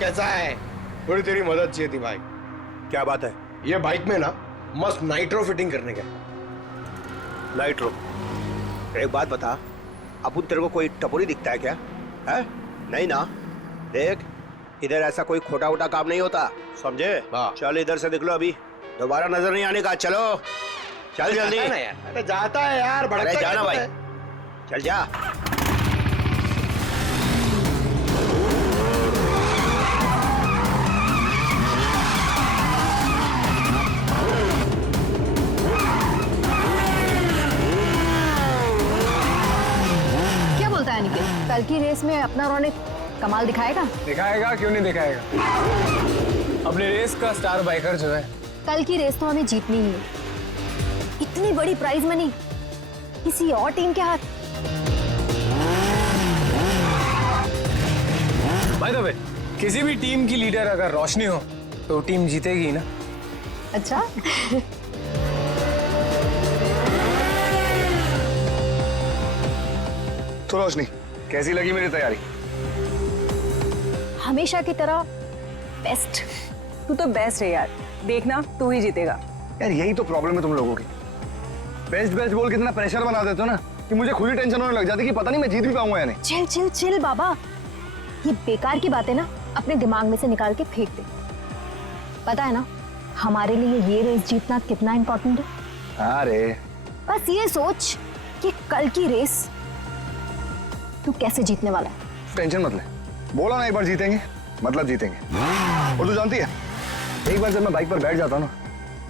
कैसा है? थोड़ी तेरी मदद चाहिए थी भाई। क्या बात है? ये बाइक में ना मस्त नाइट्रो फिटिंग करने का। नाइट्रो? एक बात बता, अपुन तेरे को कोई टपोरी दिखता है क्या? है? नहीं ना? देख, इधर ऐसा कोई खोटा वोटा काम नहीं होता, समझे? चल इधर से निकलो, अभी दोबारा नजर नहीं आने का। चलो चल जल्दी। अरे जाता है यार, भड़कता जाना भाई, चल जा। क्या बोलता है निखिल? कल की रेस में अपना रौनक कमाल दिखाएगा? दिखाएगा, क्यों नहीं दिखाएगा? अपनी रेस का स्टार बाइकर जो है। कल की रेस तो हमें जीतनी ही है। इतनी बड़ी प्राइज मनी किसी और टीम के हाथ। बाय द वे, किसी भी टीम की लीडर अगर रोशनी हो तो टीम जीतेगी ना। अच्छा। तो रोशनी, कैसी लगी मेरी तैयारी? हमेशा की तरह बेस्ट। तू तो बेस्ट है यार, देखना तू ही जीतेगा। यार यही तो प्रॉब्लम है तुम लोगों की। बेस्ट बेस्ट बोल के इतना प्रेशर बना देते हो ना कि मुझे खुद ही टेंशन होने लग जाती कि पता नहीं मैं जीत भी पाऊंगा या नहीं। चिल चिल चिल बाबा, ये बेकार की बातें ना अपने दिमाग में से निकाल के फेंक दे। पता है ना हमारे लिए ये रेस जीतना कितना इम्पोर्टेंट है। अरे बस ये सोच कि कल की रेस तू कैसे जीतने वाला है। टेंशन मत ले, बोला ना एक बार जीतेंगे मतलब जीतेंगे। और तू जानती है, एक बार जब मैं बाइक पर बैठ जाता हूँ ना,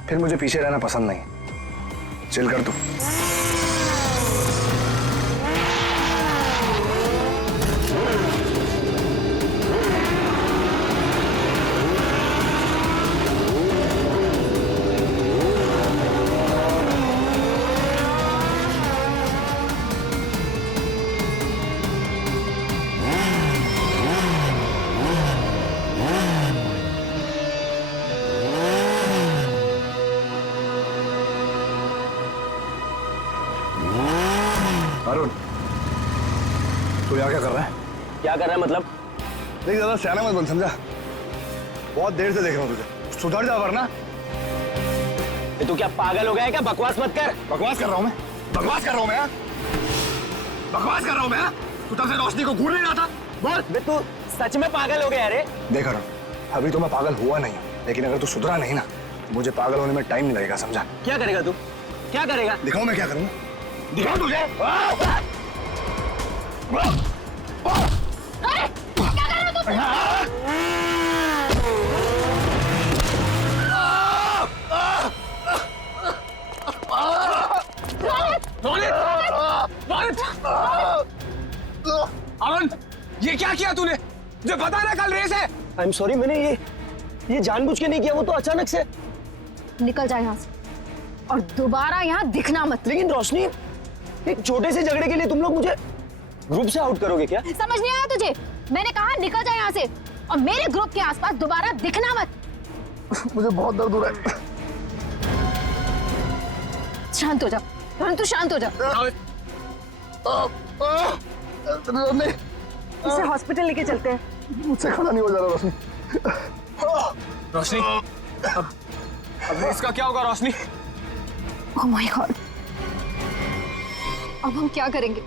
फिर मुझे पीछे रहना पसंद नहीं। चिल कर तू। अरुण, तू यहाँ क्या कर रहा है? क्या कर रहा है मतलब? देख ज्यादा सियाना मत बन, समझा? बहुत देर से देख रहा हूँ तुझे, सुधर जा वरना। तू क्या पागल हो गया है क्या? बकवास मत कर। बकवास कर रहा हूँ मैं? बकवास कर रहा हूँ मैं? बकवास कर रहा हूँ मैं? तू तब से रोशनी को घूर नहीं रहा था? बोल। बे तू सच में पागल हो गया रे? देख अरुण, अभी तो मैं पागल हुआ नहीं, लेकिन अगर तू सुधरा नहीं ना, मुझे पागल होने में टाइम नहीं लगेगा, समझा? क्या करेगा तू? क्या करेगा? दिखाओ मैं क्या करूँगा, दिखाओ तुझे। क्या कर रहे हो तुम? अरुण, ये क्या किया तूने? जो पता है ना कल रेस है। आई एम सॉरी, मैंने ये जानबूझ के नहीं किया, वो तो अचानक से। निकल जा यहाँ से और दोबारा यहाँ दिखना मत। लेकिन रोशनी, एक छोटे से झगड़े के लिए तुम लोग मुझे ग्रुप से आउट करोगे क्या? समझ नहीं आया तुझे? मैंने कहा निकल जा यहाँ से और मेरे ग्रुप के आसपास दोबारा दिखना मत। मुझे बहुत दर्द हो रहा है। शांत हो जा रोहन, तू शांत हो जा। इसे हॉस्पिटल लेके चलते हैं। मुझसे खड़ा नहीं हो जा रहा रोशनी। रोशनी, अब रेस का क्या होगा रोशनी? ओह माय गॉड, अब हम क्या करेंगे?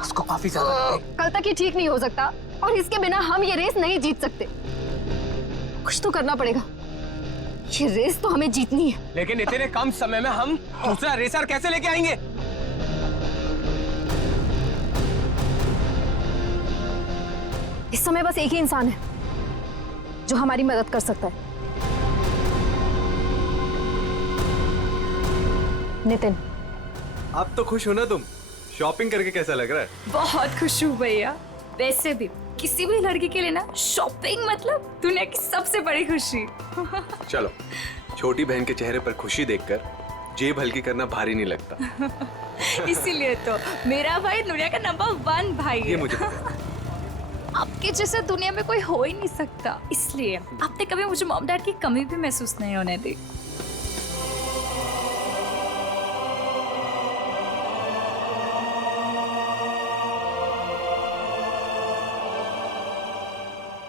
उसको काफी ज्यादा कल तक ये ठीक नहीं हो सकता और इसके बिना हम ये रेस नहीं जीत सकते। कुछ तो करना पड़ेगा, ये रेस तो हमें जीतनी है। लेकिन इतने कम समय में हम दूसरा रेसर कैसे लेके आएंगे? इस समय बस एक ही इंसान है जो हमारी मदद कर सकता है, नितिन। आप तो खुश हो ना तुम? शॉपिंग करके कैसा लग रहा है? बहुत खुश हूँ भैया। वैसे भी किसी भी लड़की के लिए ना शॉपिंग मतलब दुनिया की सबसे बड़ी खुशी। चलो, छोटी बहन के चेहरे पर खुशी देखकर जेब हल्की करना भारी नहीं लगता। इसीलिए तो मेरा भाई दुनिया का नंबर 1 भाई है। ये मुझे पता है। आपके जैसे दुनिया में कोई हो ही नहीं सकता, इसलिए आपने कभी मुझे मॉम डैड की कमी भी महसूस नहीं होने दी।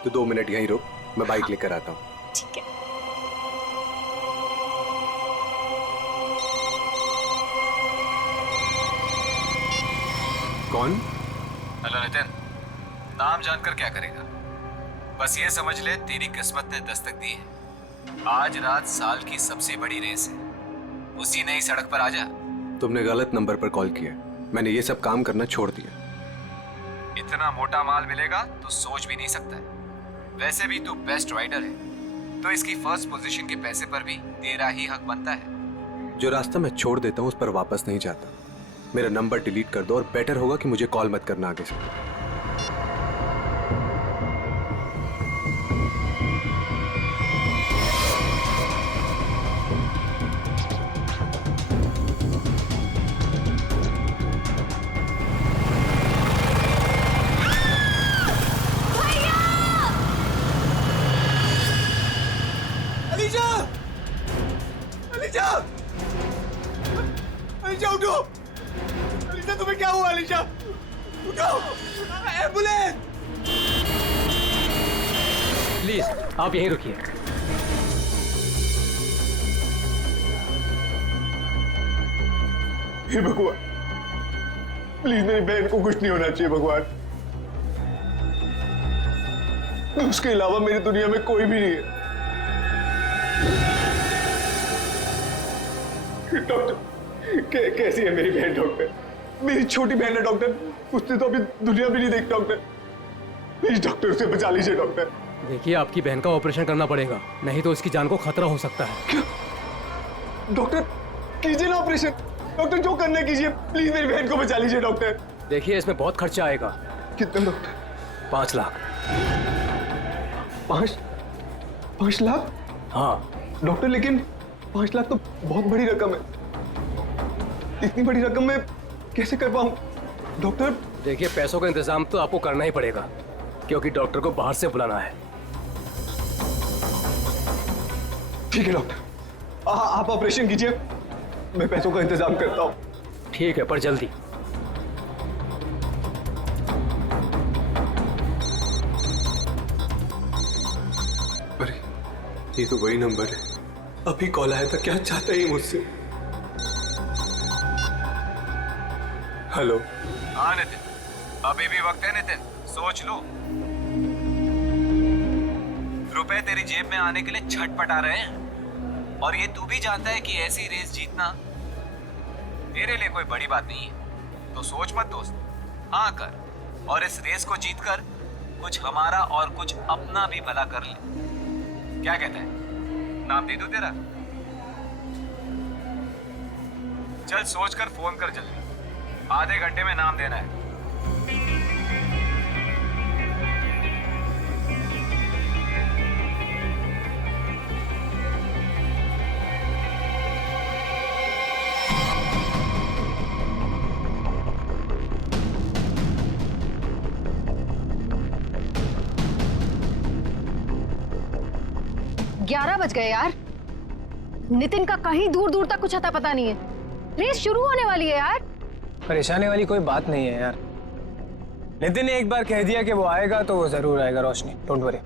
तो 2 मिनट यहीं रुक, मैं बाइक लेकर आता हूँ। ठीक है। कौन? हेलो नितिन, नाम जानकर क्या करेगा? बस ये समझ ले तेरी किस्मत ने दस्तक दी है। आज रात साल की सबसे बड़ी रेस है, उसी नई सड़क पर आ जा। तुमने गलत नंबर पर कॉल किया। मैंने ये सब काम करना छोड़ दिया। इतना मोटा माल मिलेगा तो सोच भी नहीं सकता है। वैसे भी तू बेस्ट राइडर है, तो इसकी फर्स्ट पोजीशन के पैसे पर भी तेरा ही हक बनता है। जो रास्ता मैं छोड़ देता हूँ उस पर वापस नहीं जाता। मेरा नंबर डिलीट कर दो और बेटर होगा कि मुझे कॉल मत करना आगे से। अलीशा उठो। अलीशा तुम्हें क्या हुआ? अलीशा उठो, एम्बुलेंस। प्लीज आप यहीं रुकिए। हे भगवान, प्लीज मेरी बहन को कुछ नहीं होना चाहिए भगवान। उसके अलावा मेरी दुनिया में कोई भी नहीं है। डॉक्टर, कैसी है मेरी बहन? डॉक्टर, मेरी छोटी बहन है डॉक्टर, उसने तो अभी दुनिया भी नहीं देखी डॉक्टर। प्लीज डॉक्टर, उसे बचा लीजिए डॉक्टर। देखिए, आपकी बहन का ऑपरेशन करना पड़ेगा, नहीं तो इसकी जान को खतरा हो सकता है। क्या? डॉक्टर कीजिए ना ऑपरेशन। डॉक्टर जो करना है कीजिए, प्लीज मेरी बहन को बचा लीजिए डॉक्टर। देखिए, इसमें बहुत खर्चा आएगा। कितना डॉक्टर? 5 लाख। 5 लाख? हाँ डॉक्टर, लेकिन 5 लाख तो बहुत बड़ी रकम है। इतनी बड़ी रकम मैं कैसे कर पाऊं डॉक्टर? देखिए, पैसों का इंतजाम तो आपको करना ही पड़ेगा, क्योंकि डॉक्टर को बाहर से बुलाना है। ठीक है डॉक्टर, आप ऑपरेशन कीजिए, मैं पैसों का इंतजाम करता हूँ। ठीक है, पर जल्दी। अरे ये तो वही नंबर है, अभी कॉल आया था। क्या चाहता है ये मुझसे? हेलो। हाँ नितिन, अभी भी वक्त है नितिन, सोच लो। रुपए तेरी जेब में आने के लिए छटपटा रहे हैं, और ये तू भी जानता है कि ऐसी रेस जीतना तेरे लिए कोई बड़ी बात नहीं है। तो सोच मत दोस्त, हाँ कर, और इस रेस को जीतकर कुछ हमारा और कुछ अपना भी भला कर ले। क्या कहता है? नाम दे दूं तेरा? चल सोचकर फोन कर जल्दी, आधे घंटे में नाम देना है। ग्यारह बज गए यार। नितिन का कहीं दूर दूर तक कुछ अता पता नहीं है। रेस शुरू होने वाली है यार। परेशानी वाली कोई बात नहीं है यार। नितिन ने एक बार कह दिया कि वो आएगा तो वो जरूर आएगा रोशनी, डोंट वरी।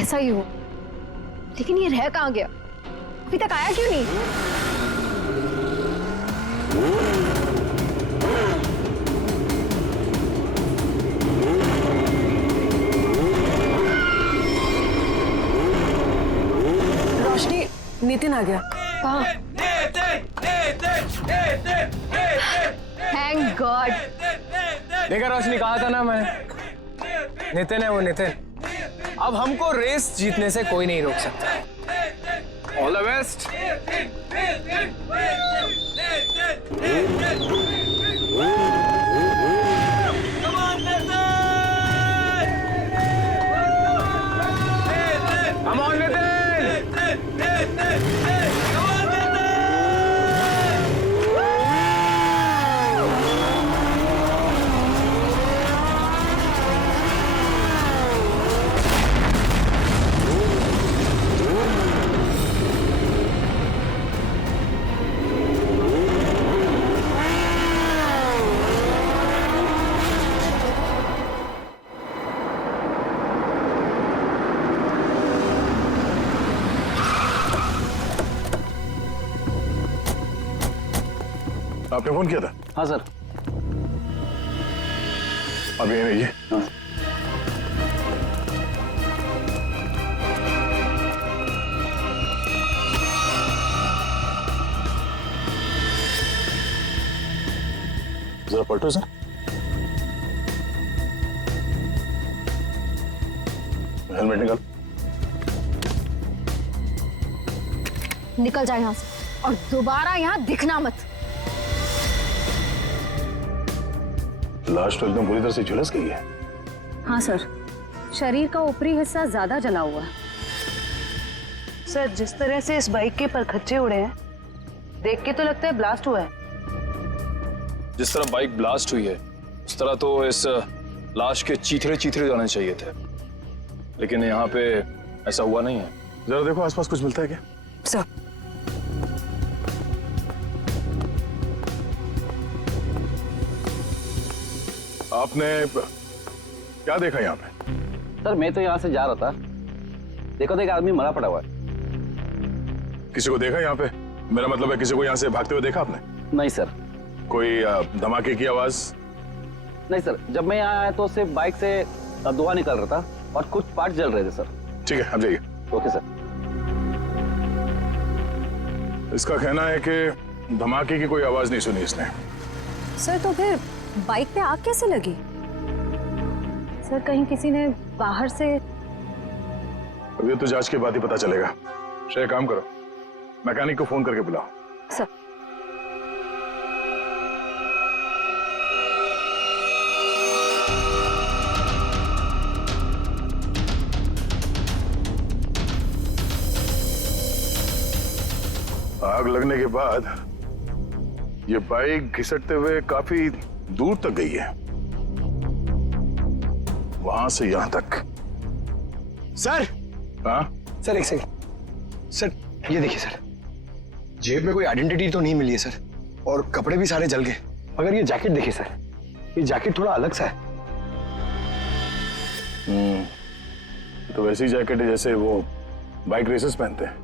ऐसा ही हो, लेकिन ये रह कहाँ गया? अभी तक आया क्यों नहीं? रोशनी, नितिन आ गया। कहाँ? Thank God. देखा रोशनी, कहा था ना मैंने, नितिन है वो नितिन। अब हमको रेस जीतने से कोई नहीं रोक सकता। All the best. Come on, Nitin! आपने फोन किया था? हाँ सर। अब ये रहिए। जरा पलटो सर। हेलमेट निकाल। निकल जाए यहाँ से और दोबारा यहाँ दिखना मत। लाश तो एकदम बुरी तरह से झुलस गई है। हाँ सर, शरीर का ऊपरी हिस्सा ज्यादा जला हुआ है। सर, जिस तरह से इस बाइक के परखच्चे उड़े हैं, देख के तो लगता है ब्लास्ट हुआ है। जिस तरह बाइक ब्लास्ट हुई है उस तरह तो इस लाश के चीथड़े चीथड़े जाने चाहिए थे, लेकिन यहाँ पे ऐसा हुआ नहीं है। जरा देखो आसपास कुछ मिलता है क्या? सर, आपने क्या देखा यहाँ पे? सर मैं तो यहाँ से जा रहा था, देखो तो एक आदमी मरा पड़ा हुआ है। किसी को देखा यहाँ पे? मेरा मतलब है किसी को यहाँ से भागते हुए देखा आपने? नहीं सर। कोई धमाके की आवाज? नहीं सर, जब मैं यहाँ आया तो सिर्फ बाइक से धुआं निकल रहा था और कुछ पार्ट जल रहे थे सर। ठीक है, आप जाइए। Okay sir. इसका कहना है कि धमाके की कोई आवाज नहीं सुनी इसने। सर तो फिर बाइक पे आग कैसे लगी? सर कहीं किसी ने बाहर से? अब ये तो जांच के बाद ही पता चलेगा। श्रेय, काम करो, मैकेनिक को फोन करके बुलाओ। सर, आग लगने के बाद ये बाइक घिसटते हुए काफी दूर तक गई है, वहां से यहां तक। सर। हाँ सर एक सेकंड। सर ये देखिए सर, जेब में कोई आइडेंटिटी तो नहीं मिली है सर, और कपड़े भी सारे जल गए। मगर ये जैकेट देखिए सर, ये जैकेट थोड़ा अलग सा है। तो वैसी जैकेट है जैसे वो बाइक रेसर्स पहनते हैं।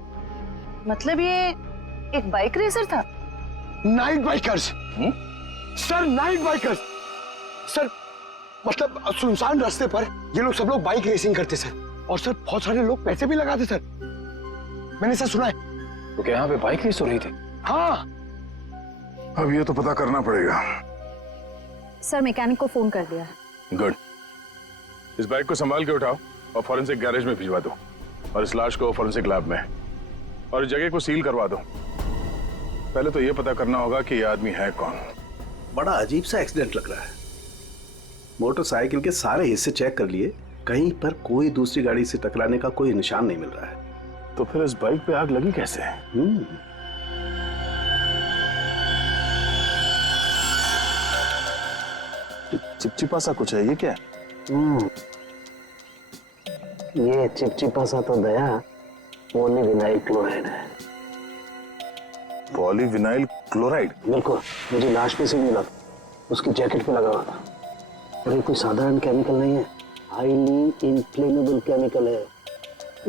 मतलब ये एक बाइक रेसर था? Night bikers sir, night bikers sir. मतलब सुनसान रास्ते पर ये लोग सब लोग बाइक रेसिंग करते सर, और सर बहुत सारे लोग पैसे भी लगाते सर, मैंने सर सुना है। तो क्या यहाँ पे बाइक रेस हो रही थी? हाँ। अब ये तो पता करना पड़ेगा। सर मैकेनिक को फोन कर दिया है। गुड। इस बाइक को संभाल के उठाओ और फॉरेंसिक गैरेज में भिजवा दो, और इस लाश को फॉरेंसिक लैब में, और इस जगह को सील करवा दो। पहले तो ये पता करना होगा कि ये आदमी है कौन। बड़ा अजीब सा एक्सीडेंट लग रहा है। मोटरसाइकिल के सारे हिस्से चेक कर लिए, कहीं पर कोई दूसरी गाड़ी से टकराने का कोई निशान नहीं मिल रहा है। तो फिर इस बाइक पे आग लगी कैसे? चिपचिपा सा कुछ है, ये क्या है? ये चिपचिपा सा तो दया पॉलीविनाइल क्लोराइड है। Polyvinyl chloride? बिल्कुल, मुझे लाश पे से मिला, उसकी जैकेट पे लगा हुआ था। और ये कोई साधारण केमिकल नहीं है, हाईली इनफ्लेमेबल केमिकल है।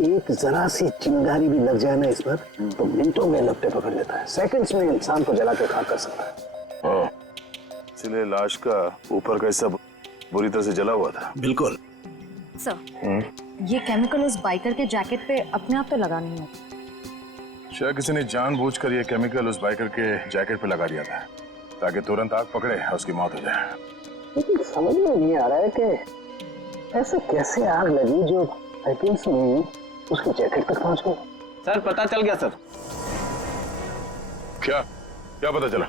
एक जरा सी चिंगारी भी लग जाए ना इस पर तो मिनटों में लपटे पकड़ लेता है, सेकंड्स में इंसान को जला के खाक कर सकता है। इसलिए लाश का ऊपर का हिस्सा बुरी तरह से जला हुआ था। बिल्कुल सर, ये केमिकल उस बाइकर के जैकेट पे अपने आप तो लगा नहीं है। शायद किसी ने जानबूझकर ये केमिकल उस बाइकर के जैकेट पे लगा दिया था ताकि तुरंत आग पकड़े और उसकी मौत हो जाए। लेकिन समझ में नहीं आ रहा है कि ऐसे कैसे आग लगी जो सेकंड्स में उसकी जैकेट तक पहुंच गई। सर पता चल गया सर। क्या क्या पता चला?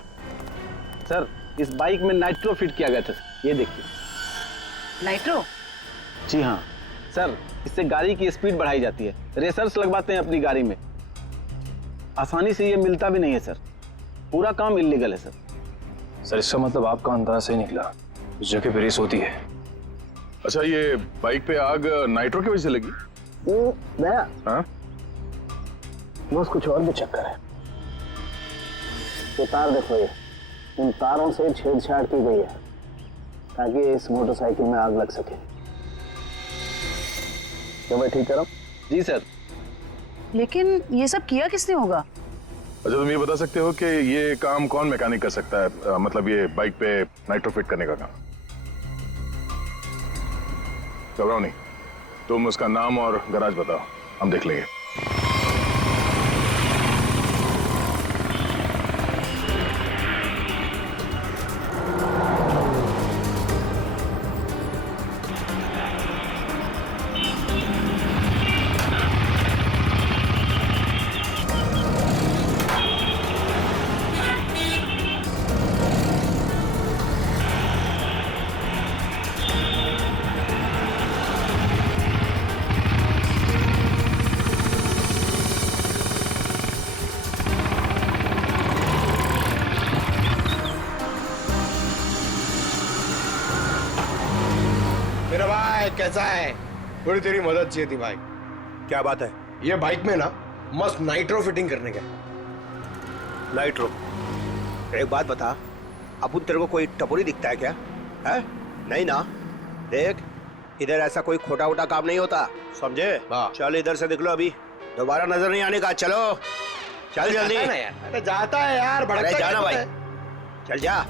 सर इस बाइक में नाइट्रो फिट किया गया था, ये देखिए। नाइट्रो? जी हाँ सर, इससे गाड़ी की स्पीड बढ़ाई जाती है। रेसर्स लगवाते हैं अपनी गाड़ी में, आसानी से ये मिलता भी नहीं है सर। पूरा काम इल्लीगल है सर। सर इसका मतलब आपका अंदाजा सही निकला, उस जगह पे रेस होती है। अच्छा, ये बाइक पे आग नाइट्रो की वजह से लगी? दया, हाँ? बस कुछ और भी चक्कर है। ये तार देखो, ये इन तारों से छेड़छाड़ की गई है ताकि इस मोटरसाइकिल में आग लग सके। क्या मैं ठीक कह रहा हूं? जी सर। लेकिन ये सब किया किसने होगा? अच्छा, तुम ये बता सकते हो कि ये काम कौन मैकेनिक कर सकता है, मतलब ये बाइक पे नाइट्रो फिट करने का काम? घबराओ नहीं, तुम उसका नाम और गराज बताओ, हम देख लेंगे। मेरा भाई कैसा है? थोड़ी तेरी मदद चाहिए थी भाई। क्या बात है? ये बाइक में ना मस्त नाइट्रो फिटिंग करने का। नाइट्रो? एक बात बता, अपुन तेरे को कोई टपोरी दिखता है क्या? है? नहीं ना? देख, इधर ऐसा कोई खोटा वोटा काम नहीं होता, समझे? चल इधर से निकलो, अभी दोबारा नजर नहीं आने का। चलो चल जल्दी। अरे जाता है यार, अरे भड़कता जाना भाई, है। चल जा।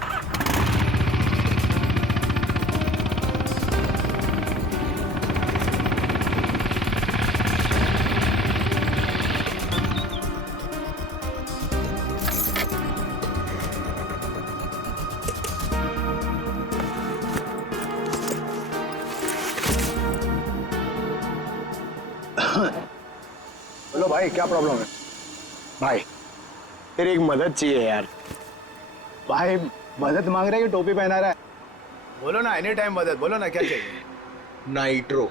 बोलो भाई, क्या प्रॉब्लम है? भाई तेरी एक मदद चाहिए यार। भाई मदद मांग रहा है कि टोपी पहना रहा है? बोलो ना, एनी टाइम मदद, बोलो ना क्या चाहिए। नाइट्रो।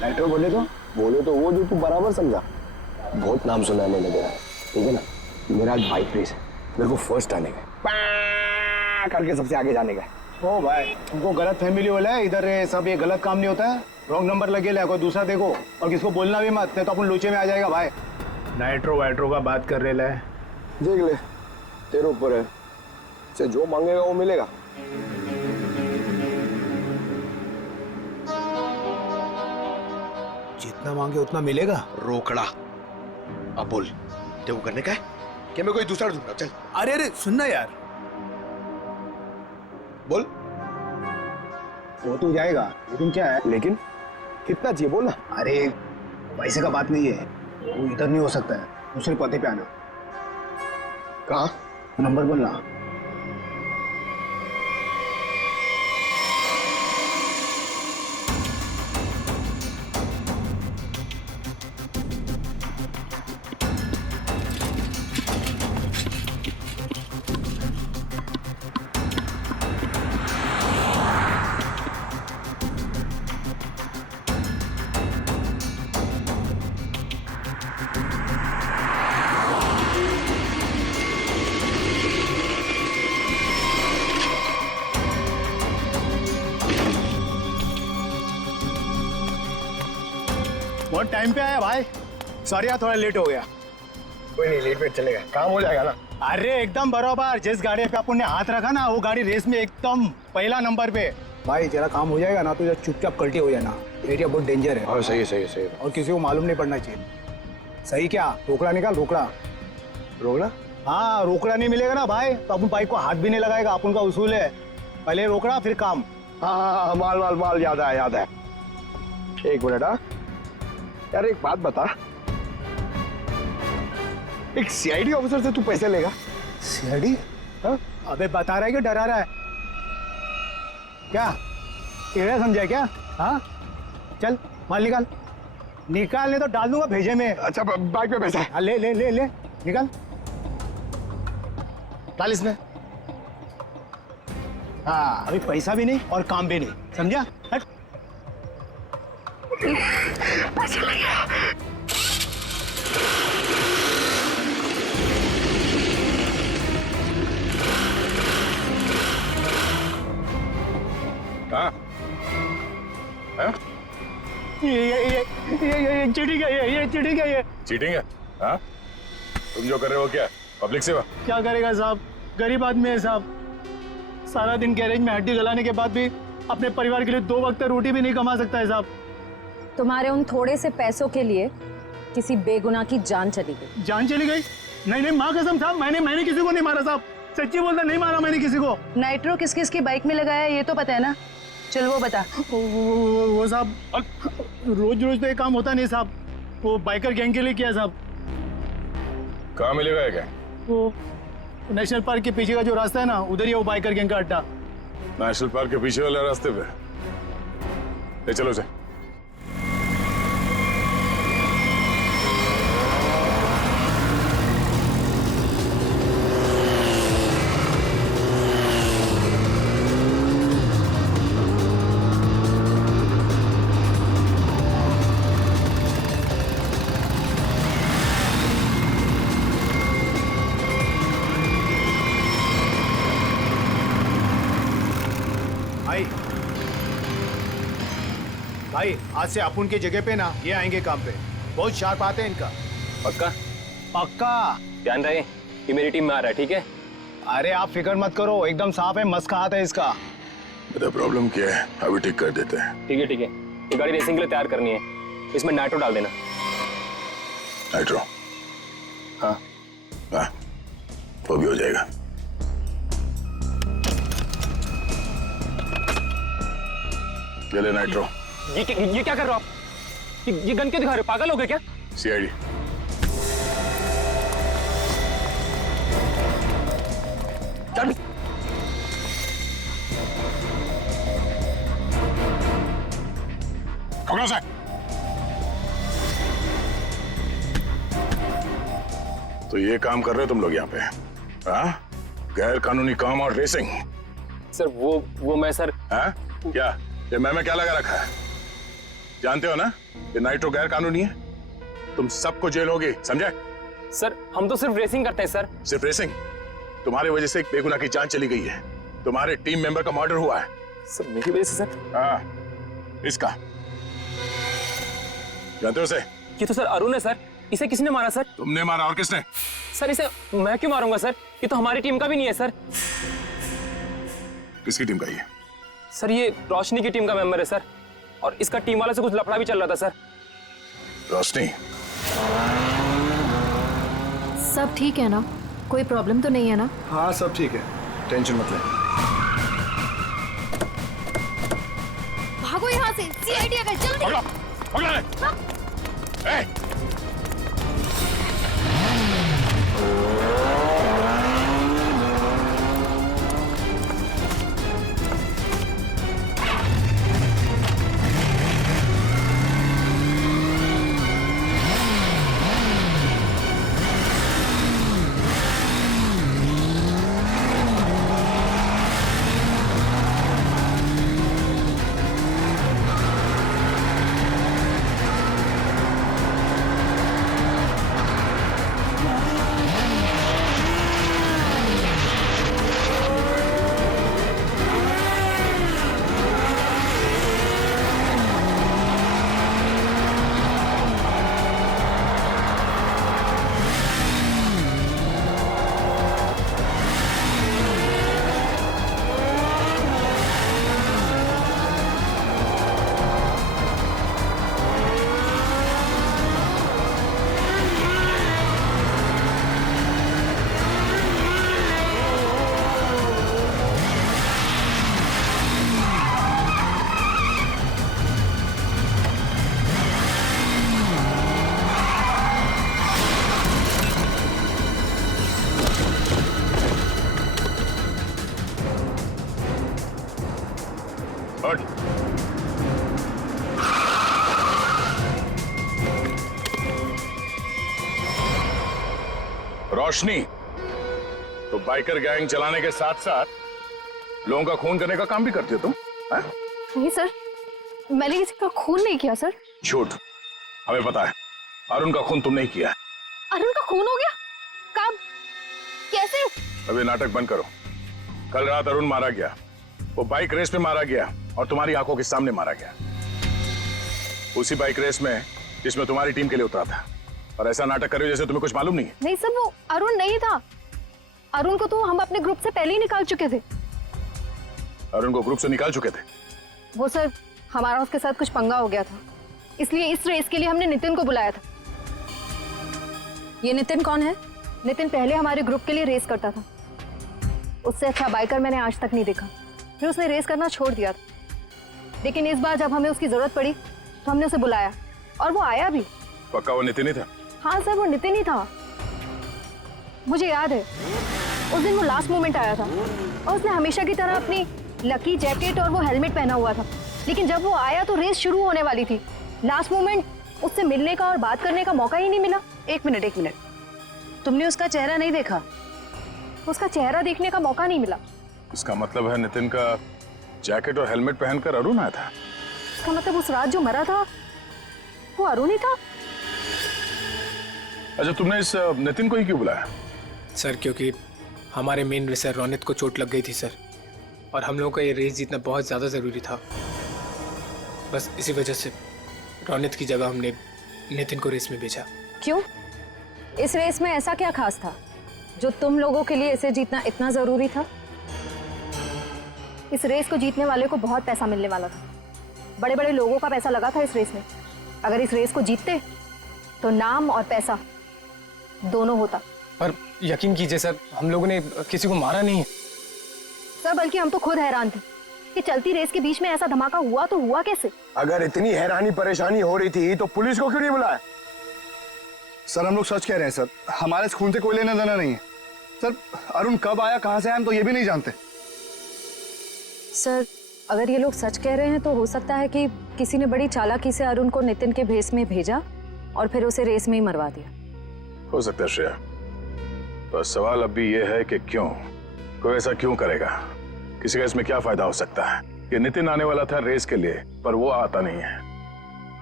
नाइट्रो बोले तो वो जो तू बराबर समझा। बहुत नाम सुना है मैंने तेरा, ठीक है ना? मेरा आज बाइक रेस है, मेरे को फर्स्ट आने का करके सबसे आगे जाने का। ओ भाई, तुमको गलत फैमिली वाला है, इधर ये सब ये गलत काम नहीं होता है। रॉन्ग नंबर लगे ले, कोई दूसरा देखो, और किसको बोलना भी मत, नहीं तो अपन लोचे में आ जाएगा भाई। नाइट्रो वाइट्रो का बात कर रहे है। देख ले, तेरे ऊपर है, से जो मांगेगा वो मिलेगा। जितना मांगे उतना मिलेगा। रोकड़ा। अब बोल, तेरे को करने का है कि मैं कोई दूसरा ढूंढूंगा? चल अरे अरे सुनना यार, बोल। वो तो जाएगा, लेकिन क्या है? लेकिन कितना चाहिए बोल ना। अरे पैसे का बात नहीं है, वो इधर नहीं हो सकता है, दूसरे पते पे आना। कहाँ? नंबर बोलना। बहुत टाइम पे आया भाई, सॉरी यार थोड़ा लेट हो गया। कोई नहीं, लेट वेट चलेगा, काम हो जाएगा ना। अरे एकदम बराबर, जिस गाड़ी पे अपन ने हाथ रखा ना, वो गाड़ी रेस में एकदम पहला नंबर पे। भाई तेरा काम हो जाएगा ना, तो इधर चुपचाप कल्टी हो जाना, एरिया बहुत डेंजर है। सही है, सही है, सही है। और किसी को मालूम नहीं पड़ना चाहिए। सही क्या? रोकड़ा निकाल, रोकड़ा। रोकड़ा? हाँ, रोकड़ा नहीं मिलेगा ना भाई तो अपन बाइक को हाथ भी नहीं लगाएगा, अपन का उसूल है, पहले रोकड़ा फिर काम। हाँ, माल माल माल, याद है, याद है। एक मिनट। हाँ यार, एक बात बता, एक सीआईडी ऑफिसर से तू पैसे लेगा? सीआईडी? हाँ? अबे बता रहा है कि डरा रहा है? क्या तेरा समझा क्या? हाँ चल माल निकाल, निकाल, नहीं तो डाल दूंगा भेजे में। अच्छा, बाइक पे पैसा है? हाँ, ले ले ले ले, निकाल, डाल इसमें। हाँ, अभी पैसा भी नहीं और काम भी नहीं, समझा? हट। हाँ? हाँ? ये चीटिंग है, ये चीटिंग है, ये चीटिंग है? हाँ? तुम जो कर रहे हो क्या पब्लिक सेवा? क्या करेगा साहब, गरीब आदमी है साहब, सारा दिन गैरेज में हड्डी गलाने के बाद भी अपने परिवार के लिए 2 वक्त रोटी भी नहीं कमा सकता है साहब। तुम्हारे उन थोड़े से पैसों के लिए किसी बेगुनाह की जान चली गई। जान चली गई? नहीं नहीं माँ कसम साहब, मैंने किसी को नहीं मारा साहब, सच्ची बोलता, नहीं मारा मैंने किसी को। नाइट्रो किस किस की बाइक में लगाया ये तो पता है ना? चल वो बता। वो साहब रोज रोज तो ये काम होता नहीं साहब, वो बाइकर गैंग के लिए किया साहब। कहाँ मिलेगा क्या? वो नेशनल पार्क के पीछे का जो रास्ता है ना, उधर ही वो बाइकर गैंग का अड्डा। नेशनल पार्क के पीछे वाले रास्ते पे? ले चलो उसे। भाई आज से अपुन की जगह पे ना ये आएंगे काम पे, बहुत शार्प आते हैं इनका। पक्का? पक्का। ध्यान रहे कि मेरी टीम में आ रहा है, ठीक है? अरे आप फिक्र मत करो, एकदम साफ है, मस्त का हाथ है इसका। बेटा प्रॉब्लम क्या है, अभी ठीक कर देते हैं। ठीक है ठीक है, ये गाड़ी रेसिंग के लिए तैयार करनी है, इसमें नाइट्रो डाल देना। नाइट्रो? हाँ हाँ, वो भी हो जाएगा। ले ले नाइट्रो। ये क्या कर रहे हो आप? ये गन क्यों दिखा रहे हो? पागल हो गए क्या? सीआईडी। चल। पकड़ो उसे। तो ये काम कर रहे हो तुम लोग यहाँ पे? हाँ? गैर कानूनी काम और रेसिंग। सर वो मैं सर। हाँ? क्या ये मैं क्या लगा रखा है? जानते हो ना ये नाइट्रो गैर कानूनी है, तुम सबको जेल होगी, समझे? सर हम तो सिर्फ रेसिंग करते हैं सर। सिर्फ रेसिंग? तुम्हारी वजह से एक बेगुनाह की जान चली गई है, तुम्हारे टीम मेंबर का मर्डर हुआ है। सर मेरी वजह से सर? हाँ, इसका जानते हो उसे? ये तो सर अरुण है सर, इसे किसने मारा सर? तुमने मारा, और किसने? सर इसे मैं क्यों मारूंगा सर, ये तो हमारी टीम का भी नहीं है सर। किसकी टीम का ये? सर ये रोशनी की टीम का मेंबर है सर, और इसका टीम वाले से कुछ लफड़ा भी चल रहा था सर। रोशनी? सब ठीक है ना? कोई प्रॉब्लम तो नहीं है ना? हाँ सब ठीक है, टेंशन मत ले। भागो यहाँ से, सीआईडी आ गए, जल्दी। पकड़ो, पकड़ो। ए! हट। रोशनी, तो बाइकर गैंग चलाने के साथ साथ लोगों का खून करने का काम भी करते हो तुम? नहीं सर, मैंने किसी का खून नहीं किया सर। झूठ, हमें पता है अरुण का खून तुमने ही किया है। अरुण का खून हो गया? कब? कैसे? अभी नाटक बंद करो। कल रात अरुण मारा गया, वो बाइक रेस में मारा गया और तुम्हारी आंखों के सामने मारा गया, उसी बाइक रेस में जिसमें तुम्हारी टीम के लिए उतरा था। और ऐसा नाटक कर रहे हो जैसे तुम्हें कुछ मालूम नहीं है। नहीं सर, वो अरुण नहीं था। अरुण को तो हम अपने ग्रुप से पहले ही निकाल चुके थे। अरुण को ग्रुप से निकाल चुके थे? वो सर, हमारा उसके साथ कुछ पंगा हो गया था, इसलिए इस रेस के लिए हमने नितिन को बुलाया था। ये नितिन कौन है? नितिन पहले हमारे ग्रुप के लिए रेस करता था। उससे अच्छा बाइकर मैंने आज तक नहीं देखा। फिर उसने रेस करना छोड़ दिया था, लेकिन इस बार जब हमें उसकी जरूरत पड़ी तो हमने उसे बुलाया और वो आया भी। पक्का वो नितिन ही था? हाँ सर, वो नितिन ही था। मुझे याद है उस दिन वो लास्ट मोमेंट आया था और उसने हमेशा की तरह अपनी लकी जैकेट और वो हेलमेट पहना हुआ था, लेकिन जब वो आया तो रेस शुरू होने वाली थी। लास्ट मोमेंट उससे मिलने का और बात करने का मौका ही नहीं मिला। एक मिनट, तुमने उसका चेहरा नहीं देखा? उसका चेहरा देखने का मौका नहीं मिला। इसका मतलब है नितिन का जैकेट और हेलमेट पहनकर अरुण आया था? इसका मतलब उस रात जो मरा था वो अरुण ही था। अच्छा, तुमने इस नितिन को ही क्यों बुलाया? सर क्योंकि हमारे मेन रेसर रोनित को चोट लग गई थी सर, और हम लोगों का ये रेस जीतना बहुत ज़्यादा ज़रूरी था। बस इसी वजह से रोनित की जगह हमने नितिन को रेस में भेजा। क्यों? इस रेस में ऐसा क्या खास था जो तुम लोगों के लिए इसे जीतना इतना जरूरी था? इस रेस को जीतने वाले को बहुत पैसा मिलने वाला था। बड़े बड़े लोगों का पैसा लगा था इस रेस में। अगर इस रेस को जीतते तो नाम और पैसा दोनों होता। पर यकीन कीजिए सर, हम लोगों ने किसी को मारा नहीं है सर, बल्कि हम तो खुद हैरान थे कि चलती रेस के बीच में ऐसा धमाका हुआ तो हुआ कैसे? अगर इतनी हैरानी परेशानी हो रही थी तो पुलिस को क्यों नहीं बुलाया? सर हम लोग सच कह रहे हैं सर, हमारे इस खून से कोई लेना देना नहीं है सर। अरुण कब आया, कहाँ से आया, हम तो ये भी नहीं जानते। सर, अगर ये लोग सच कह रहे हैं तो हो सकता है कि किसी ने बड़ी चालाकी से अरुण को नितिन के भेस में भेजा और फिर उसे रेस में ही मरवा दिया। हो सकता है श्रेया, तो सवाल अब भी ये है कि क्यों, कोई ऐसा क्यों करेगा? किसी का इसमें क्या फायदा हो सकता है कि नितिन आने वाला था रेस के लिए पर वो आता नहीं है,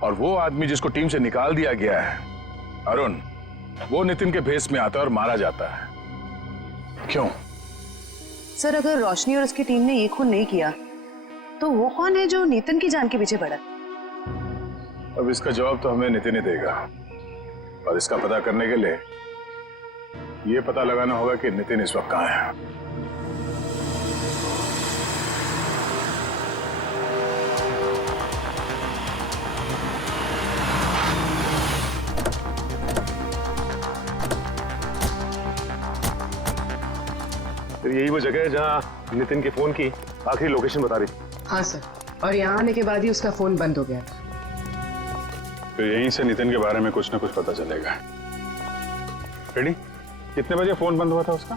और वो आदमी जिसको टीम से निकाल दिया गया है अरुण, वो नितिन के भेस में आता है और मारा जाता है। क्यों? सर अगर रोशनी और उसकी टीम ने ये खून नहीं किया तो वो कौन है जो नितिन की जान के पीछे पड़ा? अब इसका जवाब तो हमें नितिन ही देगा, और इसका पता करने के लिए ये पता लगाना होगा कि नितिन इस वक्त कहाँ है। यही वो जगह है जहाँ नितिन के फोन की आखिरी लोकेशन बता रही थी। हाँ सर, और यहाँ आने के बाद ही उसका फोन बंद हो गया था। फिर यहीं से नितिन के बारे में कुछ ना कुछ पता चलेगा। रेडी? कितने बजे फोन बंद हुआ था उसका?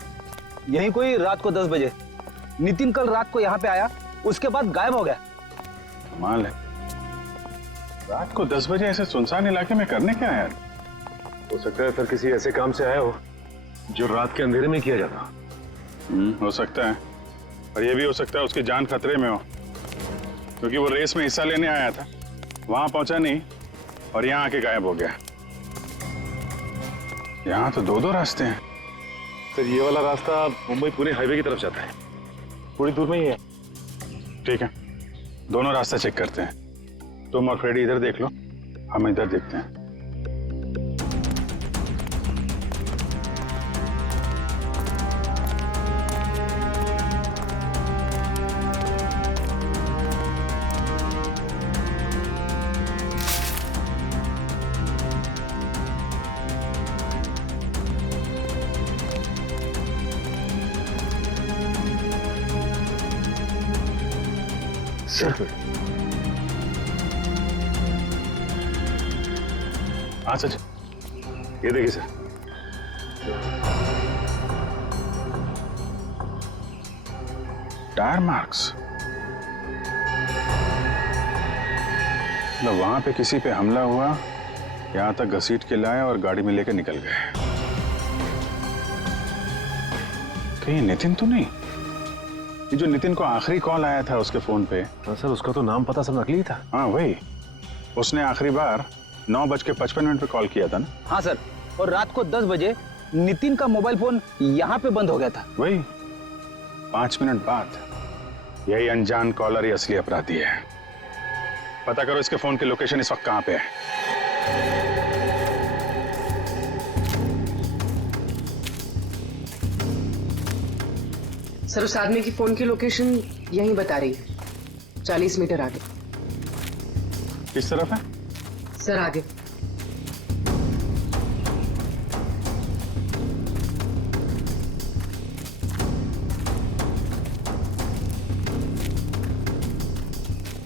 यही कोई रात को 10 बजे। नितिन कल रात को यहाँ पे आया, उसके बाद गायब हो गया। कमाल है, रात को 10 बजे ऐसे सुनसान इलाके में करने क्या आया? हो सकता है सर किसी ऐसे काम से आया हो जो रात के अंधेरे में किया जाता। हो सकता है, और ये भी हो सकता है उसकी जान खतरे में हो, क्योंकि वो रेस में हिस्सा लेने आया था, वहां पहुंचा नहीं और यहाँ आके गायब हो गया। यहाँ तो 2-2 रास्ते हैं। सर ये वाला रास्ता मुंबई पुणे हाईवे की तरफ जाता है, थोड़ी दूर में ही है। ठीक है, दोनों रास्ते चेक करते हैं। तुम और फ्रेडी इधर देख लो, हम इधर देखते हैं। सर हाँ सच, ये देखिए सर, टायर मार्क्स। मतलब वहां पे किसी पे हमला हुआ, यहां तक घसीट के लाए और गाड़ी में लेकर निकल गए। कहीं नितिन तो नहीं? ये जो नितिन को आखिरी कॉल आया था उसके फोन पे। हाँ सर, उसका तो नाम पता सब नकली था। हाँ वही, उसने आखिरी बार 9:55 पे कॉल किया था ना? हाँ सर, और रात को 10 बजे नितिन का मोबाइल फोन यहाँ पे बंद हो गया था। वही 5 मिनट बाद। यही अनजान कॉलर ही असली अपराधी है। पता करो इसके फोन की लोकेशन इस वक्त कहाँ पे है। सर उस आदमी की फोन की लोकेशन यहीं बता रही है, 40 मीटर आगे। किस तरफ है? सर आगे।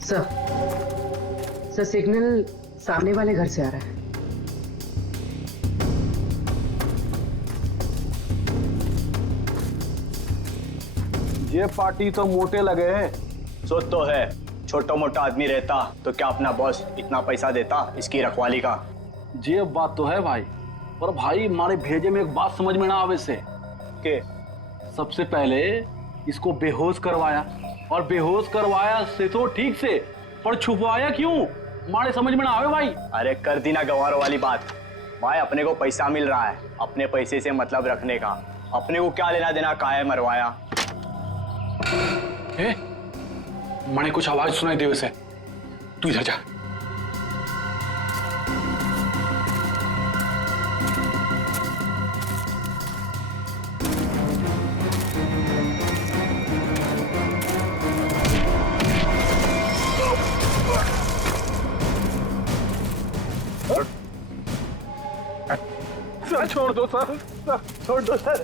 सर सिग्नल सामने वाले घर से आ रहा है। ये पार्टी तो मोटे लगे हैं। सो तो है, छोटा मोटा आदमी रहता तो क्या अपना बॉस इतना पैसा देता इसकी रखवाली का। ये बात तो है भाई, पर भाई हमारे भेजे में एक बात समझ में ना आवे से के सबसे पहले इसको बेहोश करवाया, और बेहोश करवाया से तो ठीक से, पर छुपवाया क्यों हमारे समझ में ना आवे भाई। अरे कर दी ना गंवारों वाली बात भाई, अपने को पैसा मिल रहा है, अपने पैसे से मतलब रखने का, अपने को क्या लेना देना काहे मरवाया। मैंने कुछ आवाज सुनाई दे उसे, तू इधर जा। सर छोड़ दो सर, छोड़ दो सर,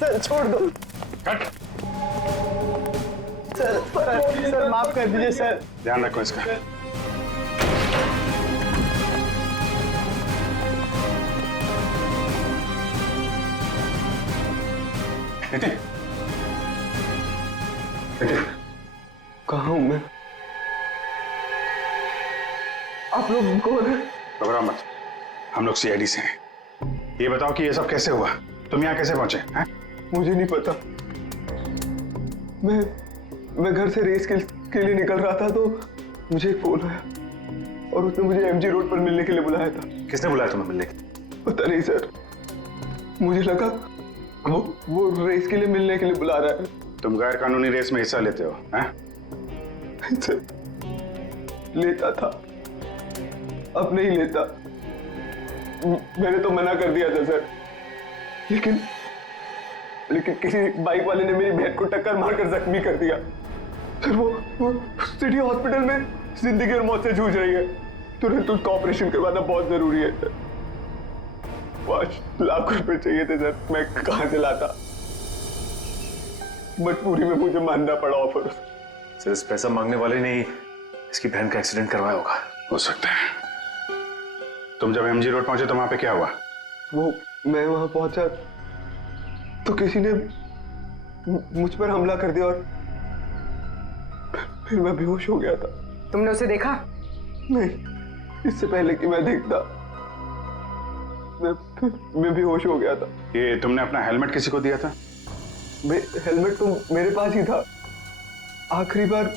सर छोड़ दो सर, माफ कर दीजिए सर। ध्यान रखो इसका। कहाँ हूं मैं? आप लोग कौन हैं? घबराओ मत, हम लोग सीआईडी से हैं। ये बताओ कि ये सब कैसे हुआ, तुम यहाँ कैसे पहुंचे हैं? मुझे नहीं पता। मैं घर से रेस के लिए निकल रहा था तो मुझे एक फोन आया और उसने मुझे एमजी रोड पर मिलने के लिए बुलाया था। किसने बुलाया तुम्हें मिलने के? पता नहीं सर, मुझे लगा वो रेस के लिए मिलने के लिए बुला रहा है। तुम गैर कानूनी रेस में हिस्सा लेते हो हैं? सर, लेता था, अब नहीं लेता। मैंने तो मना कर दिया था सर, लेकिन किसी बाइक वाले ने मेरी बहन को टक्कर मारकर जख्मी कर दिया। सर वो सिटी हॉस्पिटल में जिंदगी और मौत से जूझ रही है। तुरंत उसका ऑपरेशन करवाना बहुत जरूरी है सर। 5 लाख रुपए चाहिए थे सर, मैं कहां से लाता? मजबूरी में मुझे मानना पड़ा ऑफर। सर इस पैसा मांगने वाले ने इसकी बहन का एक्सीडेंट करवाया होगा। हो सकता है। तुम जब एमजी रोड पहुंचे तो वहां पे क्या हुआ? मैं वहां पहुंचा तो किसी ने मुझ पर हमला कर दिया और फिर मैं बेहोश हो गया था। तुमने उसे देखा? नहीं, इससे पहले कि मैं देखता मैं बेहोश हो गया था। ये तुमने अपना हेलमेट किसी को दिया था? हेलमेट तो मेरे पास ही था। आखिरी बार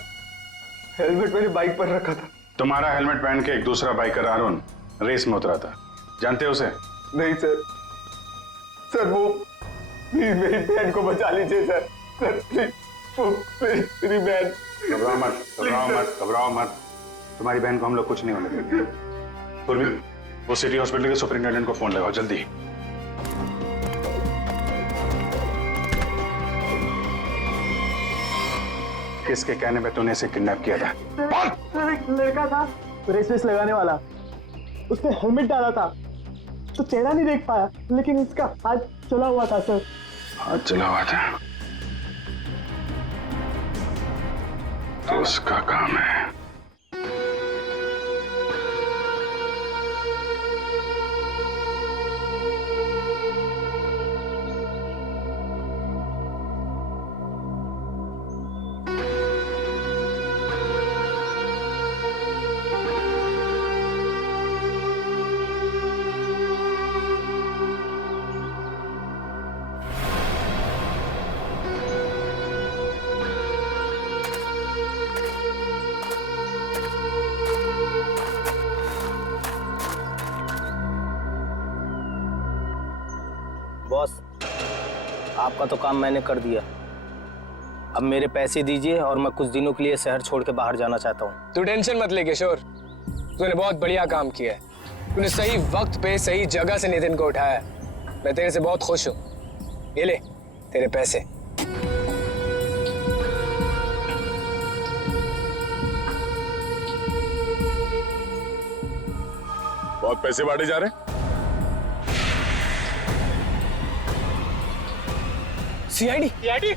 हेलमेट मेरे बाइक पर रखा था। तुम्हारा हेलमेट पहन के एक दूसरा बाइकर अरुण रेस में उतरा था, जानते हो उसे? नहीं सर, सर वो मेरी बहन को बचा लीजिए सर, मेरी बहन। घबराओ मत, घबराओ मत, घबराओ मत, तुम्हारी बहन को हम लोग कुछ नहीं होने देंगे। पूर्वी, वो सिटी हॉस्पिटल के सुपरिंटेंडेंट को फोन लगाओ जल्दी। किसके कहने पे तूने इसे किडनैप किया था? एक लड़का था रेस लगाने वाला, उसने हेलमेट डाला था तो चेहरा नहीं देख पाया, लेकिन इसका हाथ चला हुआ था सर। हाथ चला हुआ था तो उसका काम है। बॉस, आपका तो काम मैंने कर दिया, अब मेरे पैसे दीजिए और मैं कुछ दिनों के लिए शहर छोड़ के बाहर जाना चाहता हूँ। तू टेंशन मत ले किशोर, तूने बहुत बढ़िया काम किया है। तूने सही वक्त पे सही जगह से नितिन को उठाया। मैं तेरे से बहुत खुश हूँ। ये ले तेरे पैसे। बहुत पैसे बांटे जा रहे हैं। सीआईडी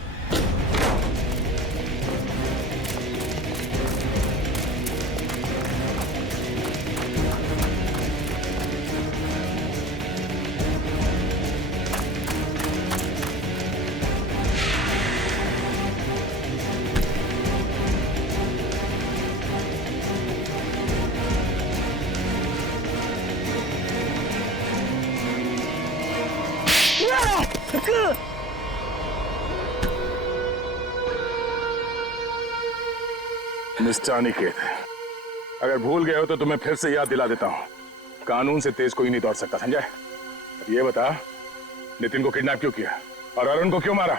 मिस्टर अनिकेत, अगर भूल गए हो तो तुम्हें फिर से याद दिला देता हूँ, कानून से तेज कोई नहीं दौड़ सकता, समझा? ये बता, नितिन को किडनैप क्यों किया और अरुण को क्यों मारा?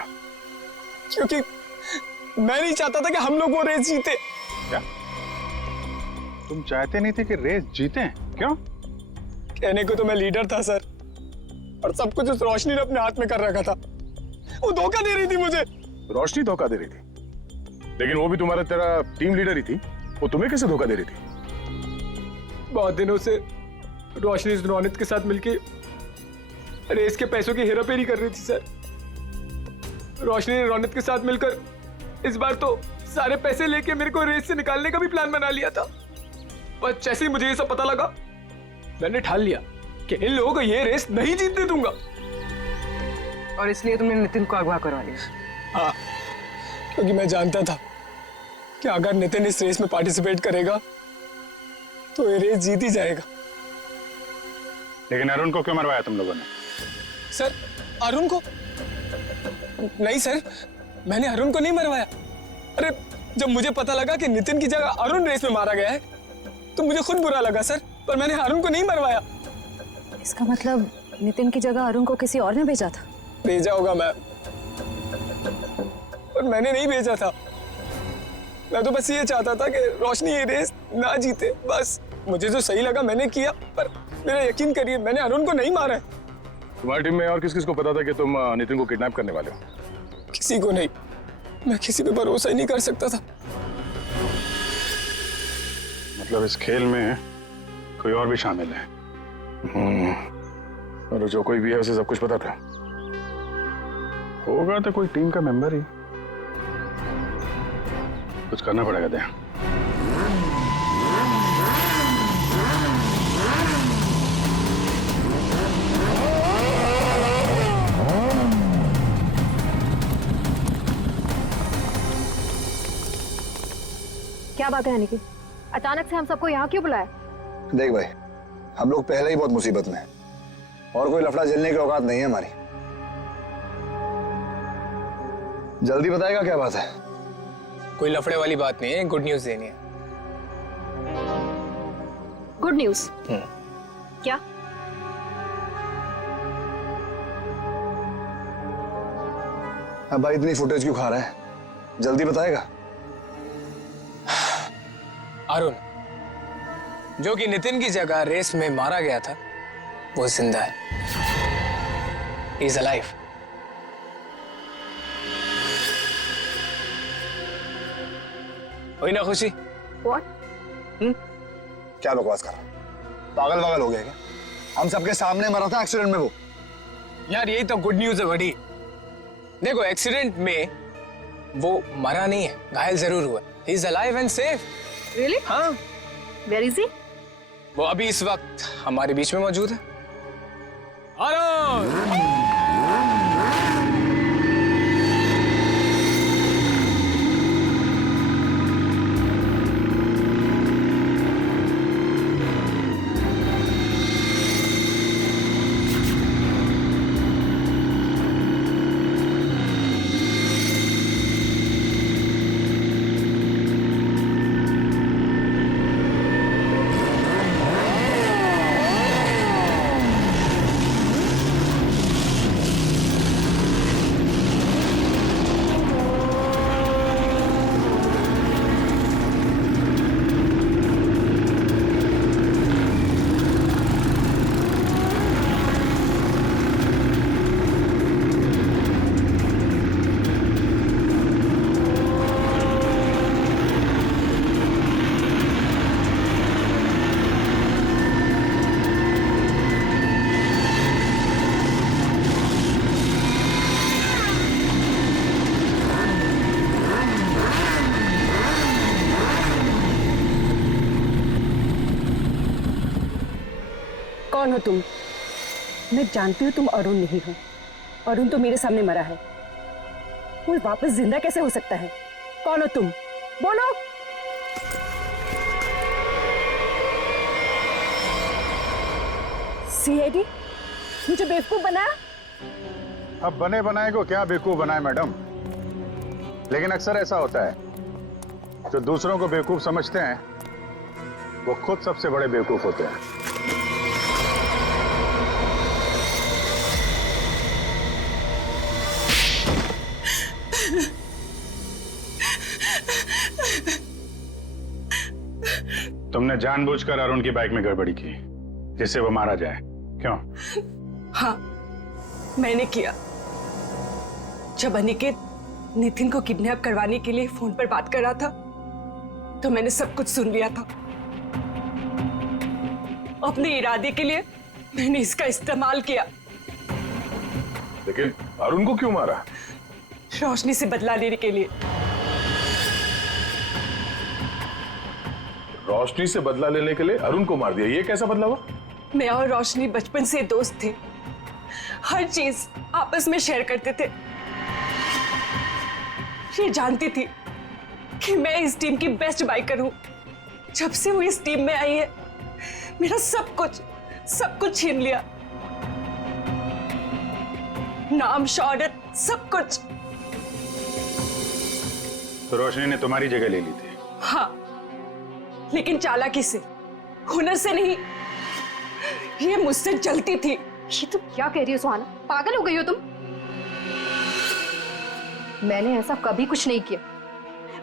क्योंकि मैं नहीं चाहता था कि हम लोग वो रेस जीते। क्या तुम चाहते नहीं थे कि रेस जीते? क्यों? कहने को तो मैं लीडर था सर, और सब कुछ उस रोशनी ने अपने हाथ में कर रखा था। वो धोखा दे रही थी मुझे। रोशनी धोखा दे रही थी? लेकिन वो भी तुम्हारा तेरा टीम लीडर ही थी, वो तुम्हें कैसे धोखा दे रही थी? बहुत दिनों से रोशनी रोनित के साथ मिलके रेस के पैसों की हेराफेरी कर रही थी सर। रोशनी ने रोनित के साथ मिलकर इस बार तो सारे पैसे लेके मेरे को रेस से निकालने का भी प्लान बना लिया था। पर जैसे ही मुझे ये सब पता लगा, मैंने ठान लिया कि इन लोगों को ये रेस नहीं जीतने दूंगा। और इसलिए तुमने नितिन को अगवा करवा लिया? हाँ, क्योंकि मैं जानता था कि अगर नितिन इस रेस में पार्टिसिपेट करेगा तो ये रेस जीत ही जाएगा। लेकिन अरुण को क्यों मरवाया तुम लोगों ने? सर, अरुण को? नहीं सर, मैंने अरुण को नहीं मरवाया। अरे, जब मुझे पता लगा कि नितिन की जगह अरुण रेस में मारा गया है तो मुझे खुद बुरा लगा सर, पर मैंने अरुण को नहीं मरवाया। इसका मतलब नितिन की जगह अरुण को किसी और ने भेजा था? भेजा होगा मैम, पर मैंने नहीं भेजा था। मैं तो बस ये चाहता था कि रोशनी ये रेस ना जीते, बस। मुझे जो सही लगा मैंने किया, पर मेरा यकीन करिए मैंने अरुण को नहीं मारा है। तुम्हारी टीम में और किस किस को पता था कि तुम नितिन को किडनैप करने वाले हो? किसी को नहीं, मैं किसी पे भरोसा ही नहीं कर सकता था। मतलब इस खेल में कोई और भी शामिल है? और जो कोई भी है उसे सब कुछ पता था? होगा तो कोई टीम का मेंबर ही। कुछ करना पड़ेगा दया। क्या बात है अनिकेत, अचानक से हम सबको यहाँ क्यों बुलाया? देख भाई, हम लोग पहले ही बहुत मुसीबत में हैं और कोई लफड़ा झेलने की औकात नहीं है हमारी। जल्दी बताएगा क्या बात है? कोई लफड़े वाली बात नहीं है, गुड न्यूज़ देनी है। Good news? क्या? अब भाई इतनी फुटेज क्यों खा रहा है? जल्दी बताएगा। अरुण, जो कि नितिन की जगह रेस में मारा गया था, वो जिंदा है। He is alive. हुई ना खुशी? What? क्या बकवास कर रहा है? पागल वागल हो गया क्या? हम सबके सामने मरा था एक्सीडेंट में वो। यार यही तो गुड न्यूज़ है बड़ी। देखो, एक्सीडेंट में वो मरा नहीं है, घायल जरूर हुआ। He is alive and safe. Really? हाँ। Where is he? वो अभी इस वक्त हमारे बीच में मौजूद है। अरुण! कौन हो तुम? मैं जानती हूँ तुम अरुण नहीं हो। अरुण तो मेरे सामने मरा है, वो वापस जिंदा कैसे हो सकता है? कौन हो तुम? बोलो। सीआईडी मुझे बेवकूफ बनाया? अब बने बनाए को क्या बेवकूफ बनाए मैडम, लेकिन अक्सर ऐसा होता है, जो दूसरों को बेवकूफ समझते हैं वो खुद सबसे बड़े बेवकूफ होते हैं। तुमने जानबूझकर अरुण की बाइक में गड़बड़ी की जिससे वो मारा जाए, क्यों? हाँ, मैंने किया। जब अनिकेत नितिन को किडनैप करवाने के लिए फोन पर बात कर रहा था तो मैंने सब कुछ सुन लिया था। अपने इरादे के लिए मैंने इसका इस्तेमाल किया। लेकिन अरुण को क्यों मारा? रोशनी से बदला लेने के लिए। रोशनी से बदला लेने के लिए अरुण को मार दिया, ये कैसा बदला हुआ? मैं और रोशनी बचपन से दोस्त थे, हर चीज आपस में शेयर करते थे। ये जानती थी कि मैं इस टीम की बेस्ट बाइकर हूं। जब से वो इस टीम में आई है मेरा सब कुछ छीन लिया, नाम, शौहरत, सब कुछ। तो रोशनी ने तुम्हारी जगह ले ली थी? हाँ, लेकिन चालाकी से, हुनर से नहीं। ये मुझसे जलती थी। ये तुम क्या कह रही हो सुहाना? पागल हो गई हो तुम? मैंने ऐसा कभी कुछ नहीं किया।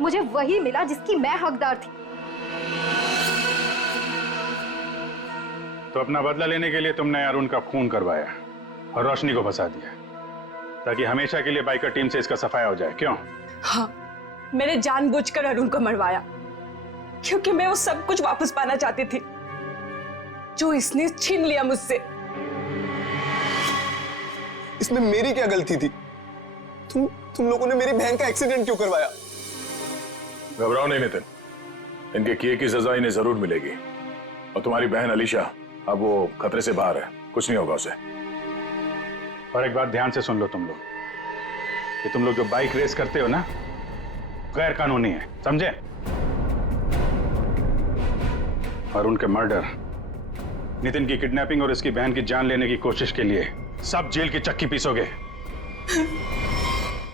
मुझे वही मिला जिसकी मैं हकदार थी। तो अपना बदला लेने के लिए तुमने अरुण का खून करवाया और रोशनी को फंसा दिया ताकि हमेशा के लिए बाइकर टीम से इसका सफाया हो जाए, क्यों? हाँ, मैंने जानबूझकर अरुण को मरवाया क्योंकि मैं वो सब कुछ वापस पाना चाहती थी जो इसने छीन लिया मुझसे। इसमें मेरी क्या गलती थी? तुम लोगों ने मेरी बहन का एक्सीडेंट क्यों करवाया? घबराओ नहीं नितिन, इनके किए की सजा इन्हें जरूर मिलेगी। और तुम्हारी बहन अलीशा अब वो खतरे से बाहर है, कुछ नहीं होगा उसे। और एक बात ध्यान से सुन लो तुम लोग, कि तुम लोग जो बाइक रेस करते हो ना, गैर कानूनी है, समझे? और उनके मर्डर, नितिन की किडनैपिंग और इसकी बहन की जान लेने की कोशिश के लिए सब जेल की चक्की पीसोगे।